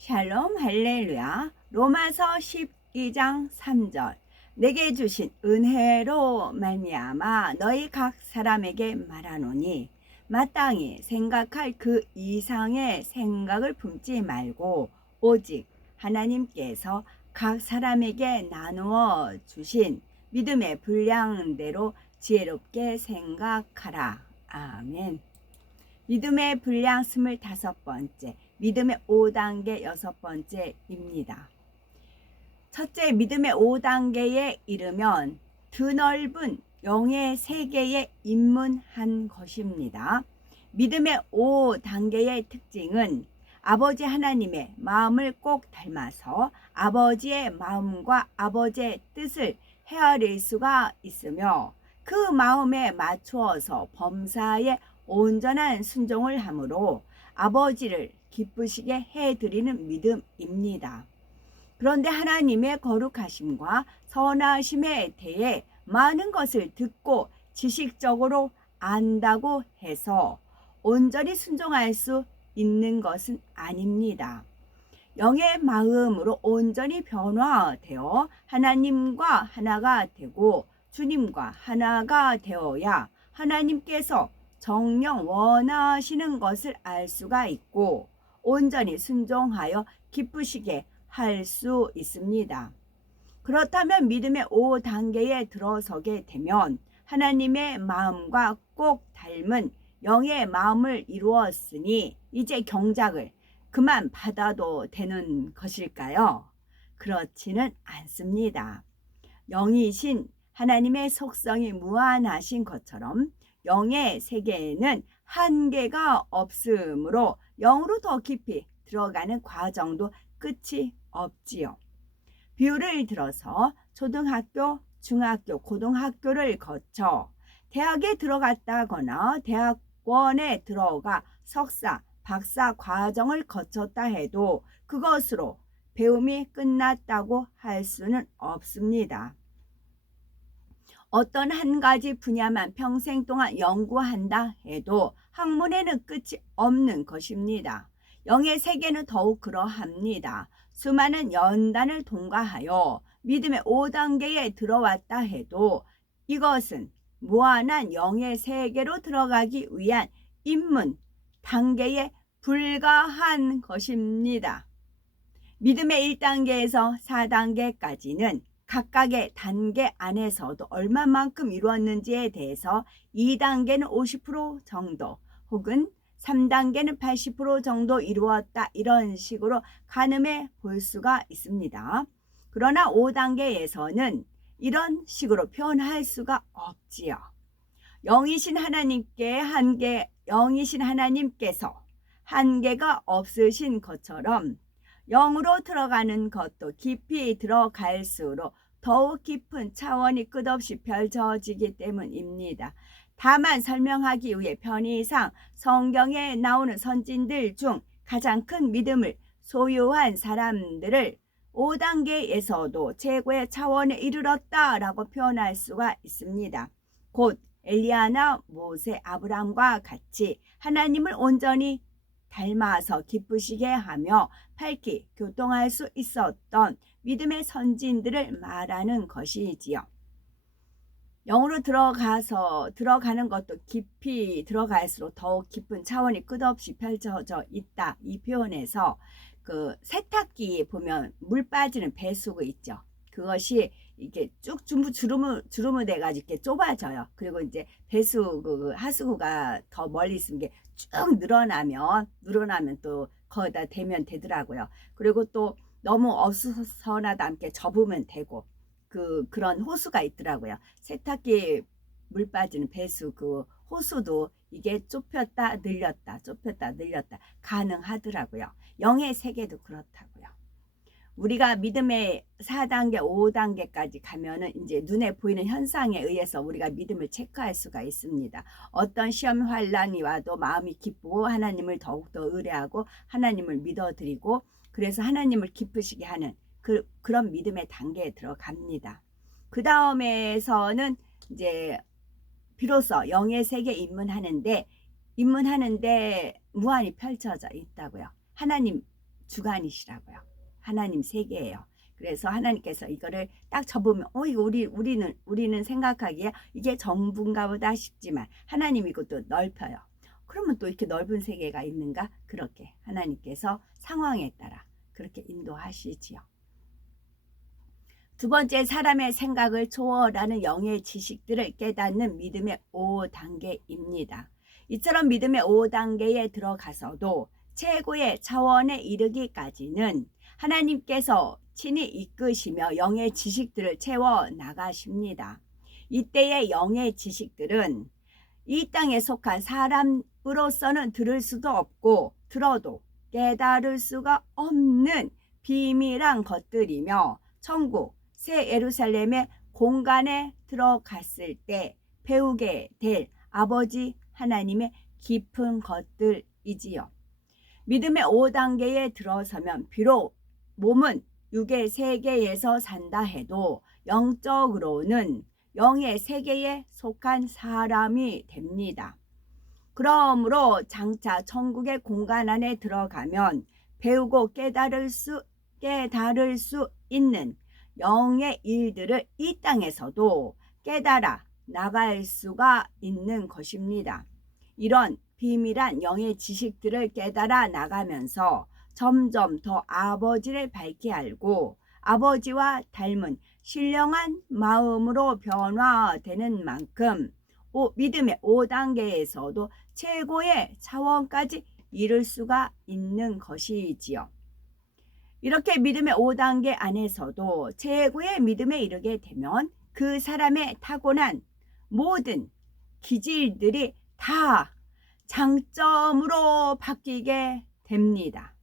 샬롬 할렐루야. 로마서 12장 3절. 내게 주신 은혜로 말미암아 너희 각 사람에게 말하노니 마땅히 생각할 그 이상의 생각을 품지 말고 오직 하나님께서 각 사람에게 나누어 주신 믿음의 분량대로 지혜롭게 생각하라. 아멘. 믿음의 분량 25번째, 믿음의 5단계 6번째입니다. 첫째, 믿음의 5단계에 이르면 드넓은 영의 세계에 입문한 것입니다. 믿음의 5단계의 특징은 아버지 하나님의 마음을 꼭 닮아서 아버지의 마음과 아버지의 뜻을 헤아릴 수가 있으며 그 마음에 맞추어서 범사에 온전한 순종을 함으로 아버지를 기쁘시게 해드리는 믿음입니다. 그런데 하나님의 거룩하심과 선하심에 대해 많은 것을 듣고 지식적으로 안다고 해서 온전히 순종할 수 있는 것은 아닙니다. 영의 마음으로 온전히 변화되어 하나님과 하나가 되고 주님과 하나가 되어야 하나님께서 정녕 원하시는 것을 알 수가 있고 온전히 순종하여 기쁘시게 할 수 있습니다. 그렇다면 믿음의 5단계에 들어서게 되면 하나님의 마음과 꼭 닮은 영의 마음을 이루었으니 이제 경작을 그만 받아도 되는 것일까요? 그렇지는 않습니다. 영이신 하나님의 속성이 무한하신 것처럼 영의 세계에는 한계가 없으므로 영으로 더 깊이 들어가는 과정도 끝이 없지요. 비유를 들어서 초등학교, 중학교, 고등학교를 거쳐 대학에 들어갔다거나 대학원에 들어가 석사, 박사 과정을 거쳤다 해도 그것으로 배움이 끝났다고 할 수는 없습니다. 어떤 한 가지 분야만 평생 동안 연구한다 해도 학문에는 끝이 없는 것입니다. 영의 세계는 더욱 그러합니다. 수많은 연단을 통과하여 믿음의 5단계에 들어왔다 해도 이것은 무한한 영의 세계로 들어가기 위한 입문 단계에 불과한 것입니다. 믿음의 1단계에서 4단계까지는 각각의 단계 안에서도 얼마만큼 이루었는지에 대해서 2단계는 50% 정도 혹은 3단계는 80% 정도 이루었다 이런 식으로 가늠해 볼 수가 있습니다. 그러나 5단계에서는 이런 식으로 표현할 수가 없지요. 영이신 하나님께서 한계가 없으신 것처럼 영으로 들어가는 것도 깊이 들어갈수록 더욱 깊은 차원이 끝없이 펼쳐지기 때문입니다. 다만 설명하기 위해 편의상 성경에 나오는 선진들 중 가장 큰 믿음을 소유한 사람들을 5단계에서도 최고의 차원에 이르렀다라고 표현할 수가 있습니다. 곧 엘리야나 모세, 아브라함과 같이 하나님을 온전히 닮아서 기쁘시게 하며 밝히 교통할 수 있었던 믿음의 선진들을 말하는 것이지요. 영으로 들어가는 것도 깊이 들어갈수록 더욱 깊은 차원이 끝없이 펼쳐져 있다. 이 표현에서 그 세탁기 보면 물 빠지는 배수구 있죠. 그것이 이렇게 쭉 주름을 돼가지고 이렇게 좁아져요. 그리고 이제 배수구 하수구가 더 멀리 있으면 게 쭉 늘어나면 또 거기다 대면 되더라고요. 그리고 또 너무 어수선하다 함께 접으면 되고 그런 호수가 있더라고요. 세탁기 물 빠지는 배수 그 호수도 이게 좁혔다 늘렸다 가능하더라고요. 영의 세계도 그렇다고요. 우리가 믿음의 4단계, 5단계까지 가면은 이제 눈에 보이는 현상에 의해서 우리가 믿음을 체크할 수가 있습니다. 어떤 시험 환란이 와도 마음이 기쁘고 하나님을 더욱더 의뢰하고 하나님을 믿어드리고 그래서 하나님을 기쁘시게 하는 그런 믿음의 단계에 들어갑니다. 그 다음에서는 이제 비로소 영의 세계에 입문하는데 무한히 펼쳐져 있다고요. 하나님 주관이시라고요. 하나님 세계예요. 그래서 하나님께서 이거를 딱 접으면 이거 우리는 생각하기에 이게 정부인가 보다 싶지만 하나님이 이것도 넓혀요. 그러면 또 이렇게 넓은 세계가 있는가? 그렇게 하나님께서 상황에 따라 그렇게 인도하시지요. 두 번째, 사람의 생각을 초월하는 영의 지식들을 깨닫는 믿음의 5단계입니다. 이처럼 믿음의 5단계에 들어가서도 최고의 차원에 이르기까지는 하나님께서 친히 이끄시며 영의 지식들을 채워 나가십니다. 이때의 영의 지식들은 이 땅에 속한 사람으로서는 들을 수도 없고 들어도 깨달을 수가 없는 비밀한 것들이며 천국 새 예루살렘의 공간에 들어갔을 때 배우게 될 아버지 하나님의 깊은 것들이지요. 믿음의 5단계에 들어서면 비록 몸은 육의 세계에서 산다 해도 영적으로는 영의 세계에 속한 사람이 됩니다. 그러므로 장차 천국의 공간 안에 들어가면 배우고 깨달을 수 있는 영의 일들을 이 땅에서도 깨달아 나갈 수가 있는 것입니다. 이런 비밀한 영의 지식들을 깨달아 나가면서 점점 더 아버지를 밝게 알고 아버지와 닮은 신령한 마음으로 변화되는 만큼 믿음의 5단계에서도 최고의 차원까지 이룰 수가 있는 것이지요. 이렇게 믿음의 5단계 안에서도 최고의 믿음에 이르게 되면 그 사람의 타고난 모든 기질들이 다 장점으로 바뀌게 됩니다.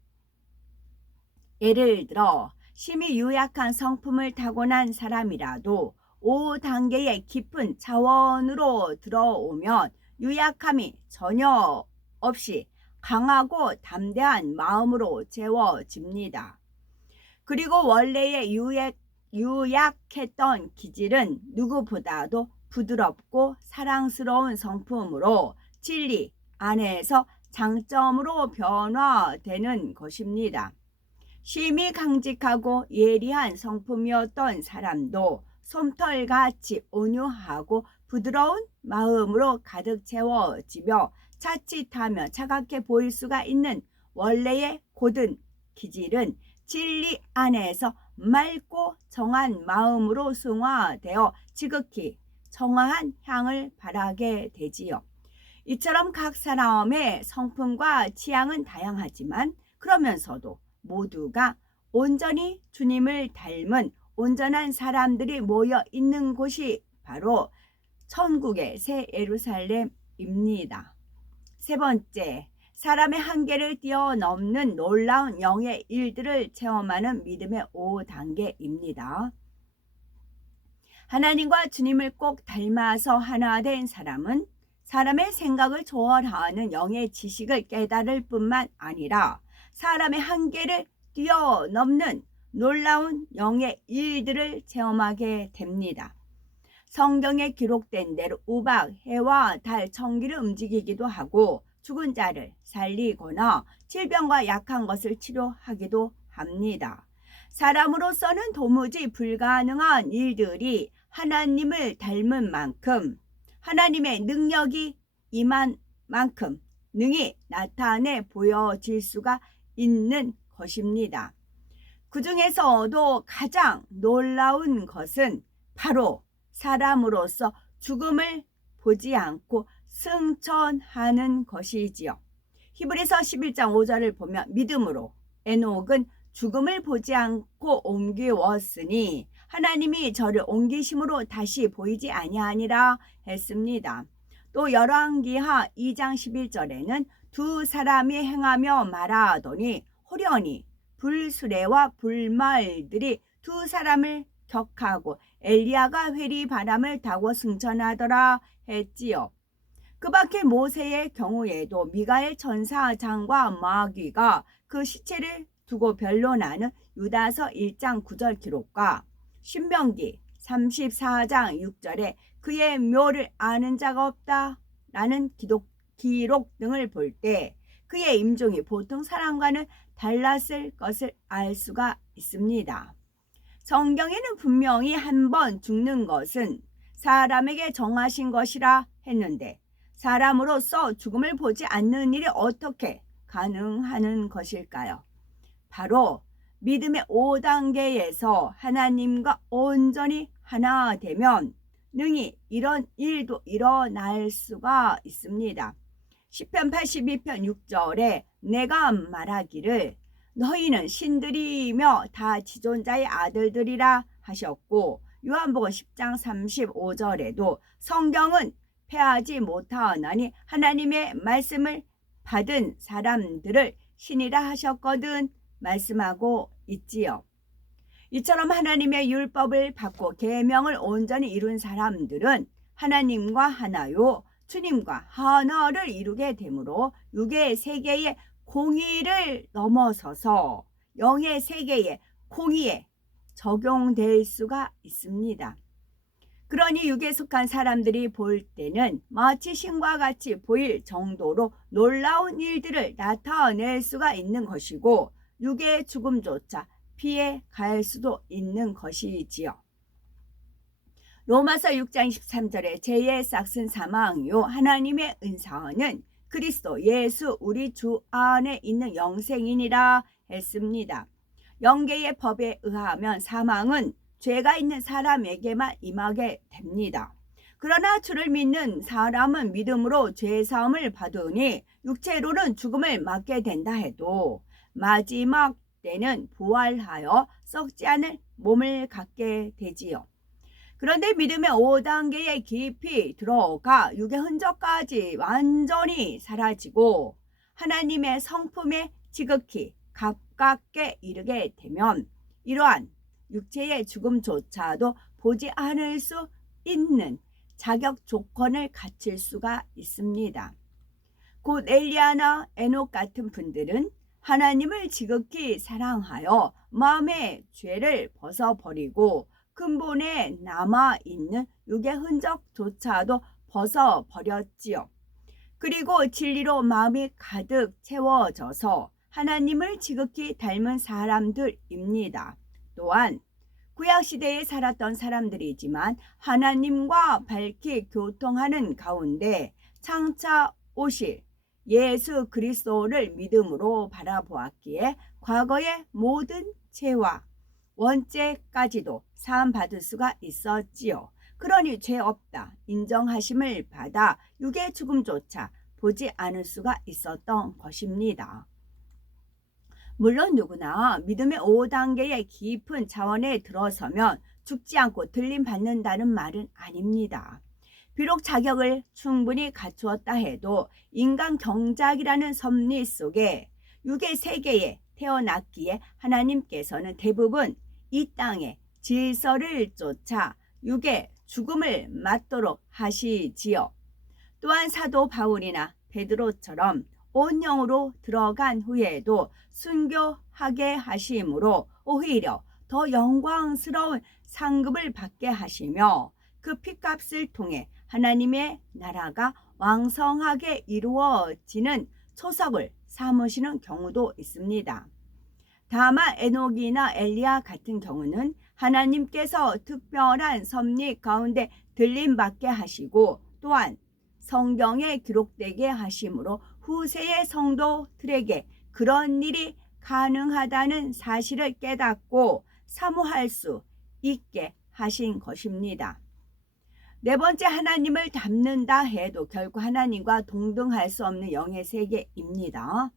예를 들어 심히 유약한 성품을 타고난 사람이라도 5단계의 깊은 차원으로 들어오면 유약함이 전혀 없이 강하고 담대한 마음으로 채워집니다. 그리고 원래의 유약했던 기질은 누구보다도 부드럽고 사랑스러운 성품으로 진리 안에서 장점으로 변화되는 것입니다. 심히 강직하고 예리한 성품이었던 사람도 솜털같이 온유하고 부드러운 마음으로 가득 채워지며 자칫하며 차갑게 보일 수가 있는 원래의 고든 기질은 진리 안에서 맑고 정한 마음으로 승화되어 지극히 정화한 향을 발하게 되지요. 이처럼 각 사람의 성품과 취향은 다양하지만 그러면서도 모두가 온전히 주님을 닮은 온전한 사람들이 모여 있는 곳이 바로 천국의 새 예루살렘입니다. 세 번째, 사람의 한계를 뛰어넘는 놀라운 영의 일들을 체험하는 믿음의 5단계입니다. 하나님과 주님을 꼭 닮아서 하나 된 사람은 사람의 생각을 초월하는 영의 지식을 깨달을 뿐만 아니라 사람의 한계를 뛰어넘는 놀라운 영의 일들을 체험하게 됩니다. 성경에 기록된 대로 우박, 해와 달, 천기를 움직이기도 하고 죽은 자를 살리거나 질병과 약한 것을 치료하기도 합니다. 사람으로서는 도무지 불가능한 일들이 하나님을 닮은 만큼 하나님의 능력이 임한 만큼 능히 나타내 보여질 수가 있는 것입니다. 그 중에서도 가장 놀라운 것은 바로 사람으로서 죽음을 보지 않고 승천하는 것이지요. 히브리서 11장 5절을 보면 믿음으로 에녹은 죽음을 보지 않고 옮기웠으니 하나님이 저를 옮기심으로 다시 보이지 아니하니라 했습니다. 또 열왕기하 2장 11절에는 두 사람이 행하며 말하더니 호련히 불수레와 불말들이 두 사람을 격하고 엘리야가 회리 바람을 타고 승천하더라 했지요. 그 밖에 모세의 경우에도 미가엘 천사장과 마귀가 그 시체를 두고 변론하는 유다서 1장 9절 기록과 신명기 34장 6절에 그의 묘를 아는 자가 없다 라는 기록 등을 볼 때 그의 임종이 보통 사람과는 달랐을 것을 알 수가 있습니다. 성경에는 분명히 한 번 죽는 것은 사람에게 정하신 것이라 했는데 사람으로서 죽음을 보지 않는 일이 어떻게 가능하는 것일까요? 바로 믿음의 5단계에서 하나님과 온전히 하나 되면 능히 이런 일도 일어날 수가 있습니다. 시편 82편 6절에 내가 말하기를 너희는 신들이며 다 지존자의 아들들이라 하셨고, 요한복음 10장 35절에도 성경은 패하지 못하나니 하나님의 말씀을 받은 사람들을 신이라 하셨거든 말씀하고 있지요. 이처럼 하나님의 율법을 받고 계명을 온전히 이룬 사람들은 하나님과 하나요 주님과 하나를 이루게 되므로 육의 세계의 공의를 넘어서서 영의 세계의 공의에 적용될 수가 있습니다. 그러니 육에 속한 사람들이 볼 때는 마치 신과 같이 보일 정도로 놀라운 일들을 나타낼 수가 있는 것이고 육의 죽음조차 피해 갈 수도 있는 것이지요. 로마서 6장 23절에 죄의 싹슨 사망이요 하나님의 은사는 그리스도 예수 우리 주 안에 있는 영생이니라 했습니다. 영계의 법에 의하면 사망은 죄가 있는 사람에게만 임하게 됩니다. 그러나 주를 믿는 사람은 믿음으로 죄사함을 받으니 육체로는 죽음을 맞게 된다 해도 마지막 때는 부활하여 썩지 않을 몸을 갖게 되지요. 그런데 믿음의 5단계에 깊이 들어가 육의 흔적까지 완전히 사라지고 하나님의 성품에 지극히 가깝게 이르게 되면 이러한 육체의 죽음조차도 보지 않을 수 있는 자격 조건을 갖출 수가 있습니다. 곧 엘리야나 에녹 같은 분들은 하나님을 지극히 사랑하여 마음의 죄를 벗어버리고 근본에 남아있는 육의 흔적조차도 벗어버렸지요. 그리고 진리로 마음이 가득 채워져서 하나님을 지극히 닮은 사람들입니다. 또한 구약시대에 살았던 사람들이지만 하나님과 밝히 교통하는 가운데 장차 오실 예수 그리스도를 믿음으로 바라보았기에 과거의 모든 죄와 원죄까지도 사함받을 수가 있었지요. 그러니 죄 없다 인정하심을 받아 육의 죽음조차 보지 않을 수가 있었던 것입니다. 물론 누구나 믿음의 5단계의 깊은 차원에 들어서면 죽지 않고 들림받는다는 말은 아닙니다. 비록 자격을 충분히 갖추었다 해도 인간 경작이라는 섭리 속에 육의 세계에 태어났기에 하나님께서는 대부분 이 땅의 질서를 쫓아 육의 죽음을 맞도록 하시지요. 또한 사도 바울이나 베드로처럼 온 영으로 들어간 후에도 순교하게 하심으로 오히려 더 영광스러운 상급을 받게 하시며 그 피값을 통해 하나님의 나라가 왕성하게 이루어지는 초석을 삼으시는 경우도 있습니다. 다만 에녹이나 엘리야 같은 경우는 하나님께서 특별한 섭리 가운데 들림받게 하시고 또한 성경에 기록되게 하심으로 후세의 성도들에게 그런 일이 가능하다는 사실을 깨닫고 사모할 수 있게 하신 것입니다. 네 번째, 하나님을 닮는다 해도 결코 하나님과 동등할 수 없는 영의 세계입니다.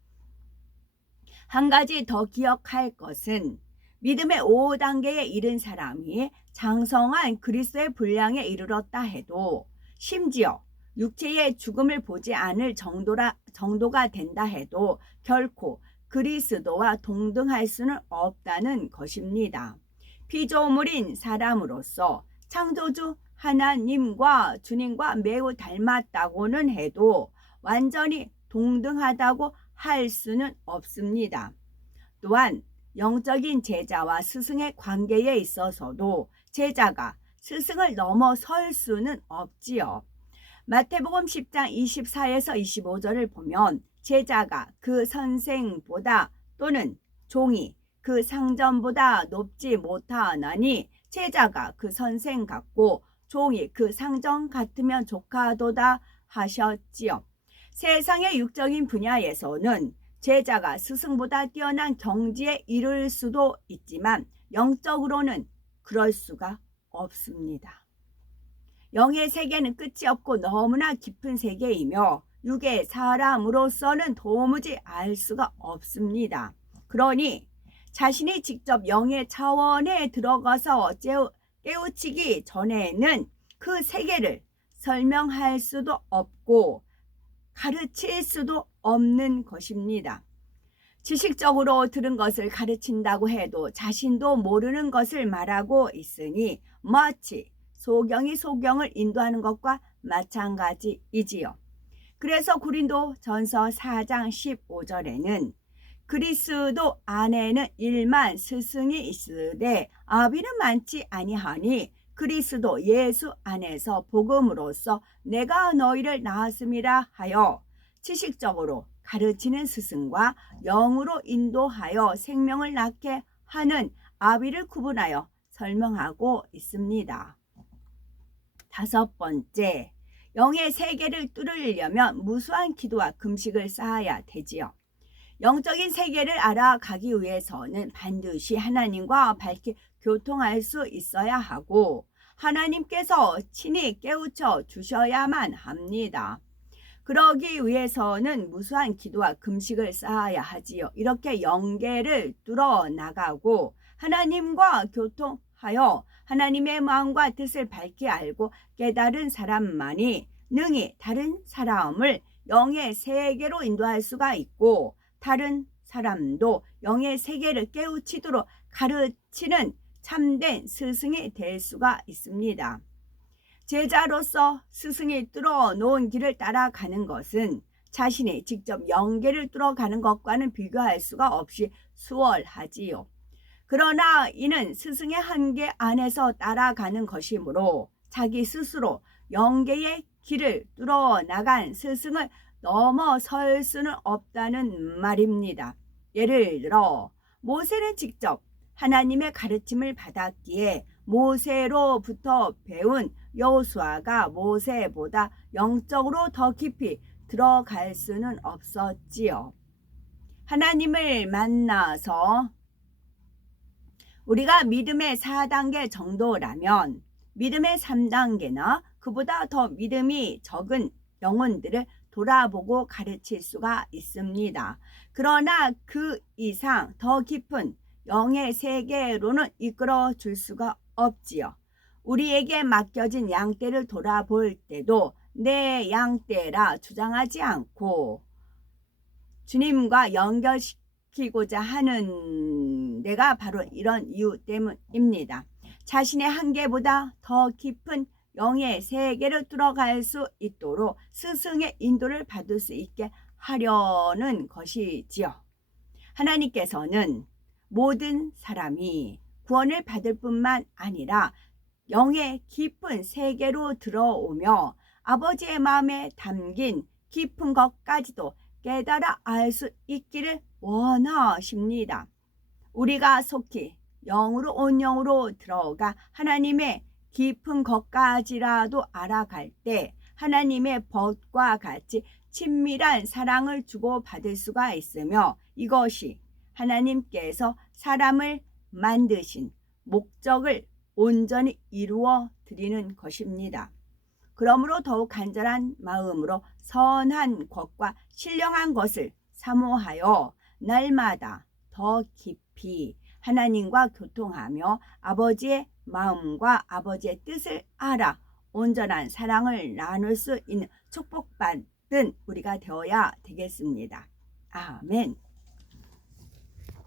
한 가지 더 기억할 것은 믿음의 5단계에 이른 사람이 장성한 그리스도의 분량에 이르렀다 해도 심지어 육체의 죽음을 보지 않을 정도가 된다 해도 결코 그리스도와 동등할 수는 없다는 것입니다. 피조물인 사람으로서 창조주 하나님과 주님과 매우 닮았다고는 해도 완전히 동등하다고 할 수는 없습니다. 또한 영적인 제자와 스승의 관계에 있어서도 제자가 스승을 넘어설 수는 없지요. 마태복음 10장 24에서 25절을 보면 제자가 그 선생보다 또는 종이 그 상전보다 높지 못하나니 제자가 그 선생 같고 종이 그 상전 같으면 좋가도다 하셨지요. 세상의 육적인 분야에서는 제자가 스승보다 뛰어난 경지에 이를 수도 있지만 영적으로는 그럴 수가 없습니다. 영의 세계는 끝이 없고 너무나 깊은 세계이며 육의 사람으로서는 도무지 알 수가 없습니다. 그러니 자신이 직접 영의 차원에 들어가서 깨우치기 전에는 그 세계를 설명할 수도 없고 가르칠 수도 없는 것입니다. 지식적으로 들은 것을 가르친다고 해도 자신도 모르는 것을 말하고 있으니 마치 소경이 소경을 인도하는 것과 마찬가지이지요. 그래서 고린도 전서 4장 15절에는 그리스도 안에는 1만 스승이 있으되 아비는 많지 아니하니 그리스도 예수 안에서 복음으로써 내가 너희를 낳았음이라 하여 지식적으로 가르치는 스승과 영으로 인도하여 생명을 낳게 하는 아비를 구분하여 설명하고 있습니다. 5번째, 영의 세계를 뚫으려면 무수한 기도와 금식을 쌓아야 되지요. 영적인 세계를 알아가기 위해서는 반드시 하나님과 밝게 교통할 수 있어야 하고 하나님께서 친히 깨우쳐 주셔야만 합니다. 그러기 위해서는 무수한 기도와 금식을 쌓아야 하지요. 이렇게 영계를 뚫어 나가고 하나님과 교통하여 하나님의 마음과 뜻을 밝게 알고 깨달은 사람만이 능히 다른 사람을 영의 세계로 인도할 수가 있고 다른 사람도 영의 세계를 깨우치도록 가르치는 참된 스승이 될 수가 있습니다. 제자로서 스승이 뚫어놓은 길을 따라가는 것은 자신이 직접 영계를 뚫어가는 것과는 비교할 수가 없이 수월하지요. 그러나 이는 스승의 한계 안에서 따라가는 것이므로 자기 스스로 영계의 길을 뚫어나간 스승을 넘어설 수는 없다는 말입니다. 예를 들어 모세는 직접 하나님의 가르침을 받았기에 모세로부터 배운 여호수아가 모세보다 영적으로 더 깊이 들어갈 수는 없었지요. 하나님을 만나서 우리가 믿음의 4단계 정도라면 믿음의 3단계나 그보다 더 믿음이 적은 영혼들을 돌아보고 가르칠 수가 있습니다. 그러나 그 이상 더 깊은 영의 세계로는 이끌어 줄 수가 없지요. 우리에게 맡겨진 양떼를 돌아볼 때도 내 양떼라 주장하지 않고 주님과 연결시키고자 하는 데가 바로 이런 이유 때문입니다. 자신의 한계보다 더 깊은 영의 세계를 뚫어갈 수 있도록 스승의 인도를 받을 수 있게 하려는 것이지요. 하나님께서는 모든 사람이 구원을 받을 뿐만 아니라 영의 깊은 세계로 들어오며 아버지의 마음에 담긴 깊은 것까지도 깨달아 알 수 있기를 원하십니다. 우리가 속히 영으로 온 영으로 들어가 하나님의 깊은 것까지라도 알아갈 때 하나님의 벗과 같이 친밀한 사랑을 주고받을 수가 있으며 이것이 하나님께서 사람을 만드신 목적을 온전히 이루어 드리는 것입니다. 그러므로 더욱 간절한 마음으로 선한 것과 신령한 것을 사모하여 날마다 더 깊이 하나님과 교통하며 아버지의 마음과 아버지의 뜻을 알아 온전한 사랑을 나눌 수 있는 축복받은 우리가 되어야 되겠습니다. 아멘.